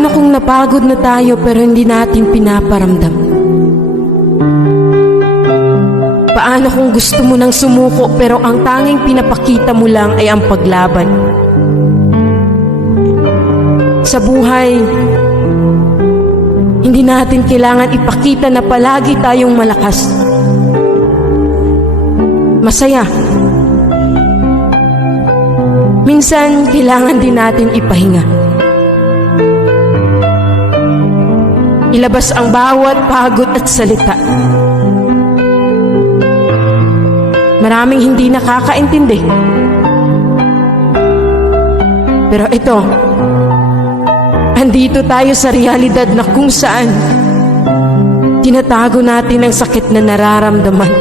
Paano kung napagod na tayo pero hindi natin pinaparamdam? Paano kung gusto mo nang sumuko pero ang tanging pinapakita mo lang ay ang paglaban? Sa buhay, hindi natin kailangan ipakita na palagi tayong malakas, masaya. Minsan, kailangan din natin ipahinga. Ilabas ang bawat pagod at salita. Maraming hindi nakakaintindi. Pero ito, andito tayo sa realidad na kung saan tinatago natin ang sakit na nararamdaman.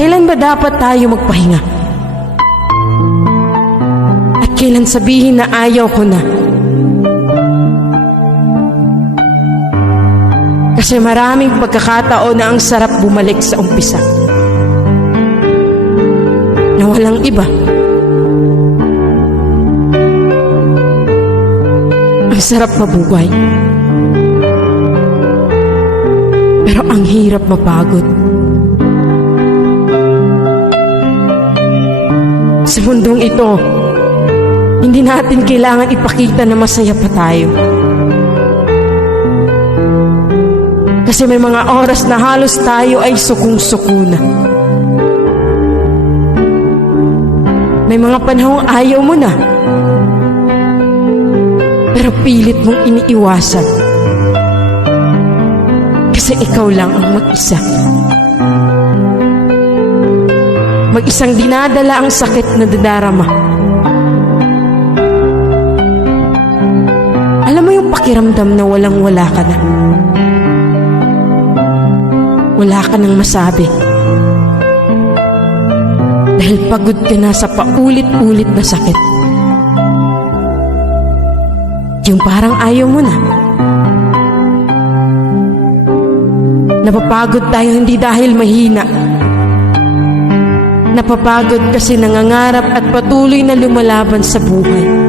Kailan ba dapat tayo magpahinga? At kailan sabihin na ayaw ko na? Kasi maraming pagkakataon na ang sarap bumalik sa umpisa, na walang iba. Ang sarap mabuhay, pero ang hirap mapagod. Sa mundong ito, hindi natin kailangan ipakita na masaya pa tayo. Kasi may mga oras na halos tayo ay sukong-suko na. May mga panahong ayaw mo na, pero pilit mong iniiwasan. Kasi ikaw lang ang mag-isa. Mag-isang dinadala ang sakit na dadarama. Alam mo yung pakiramdam na walang-wala ka na. Wala ka nang masabi. Dahil pagod ka na sa paulit-ulit na sakit. Yung parang ayaw mo na. Napapagod tayo hindi dahil mahina. Napapagod kasi nangangarap at patuloy na lumalaban sa buhay.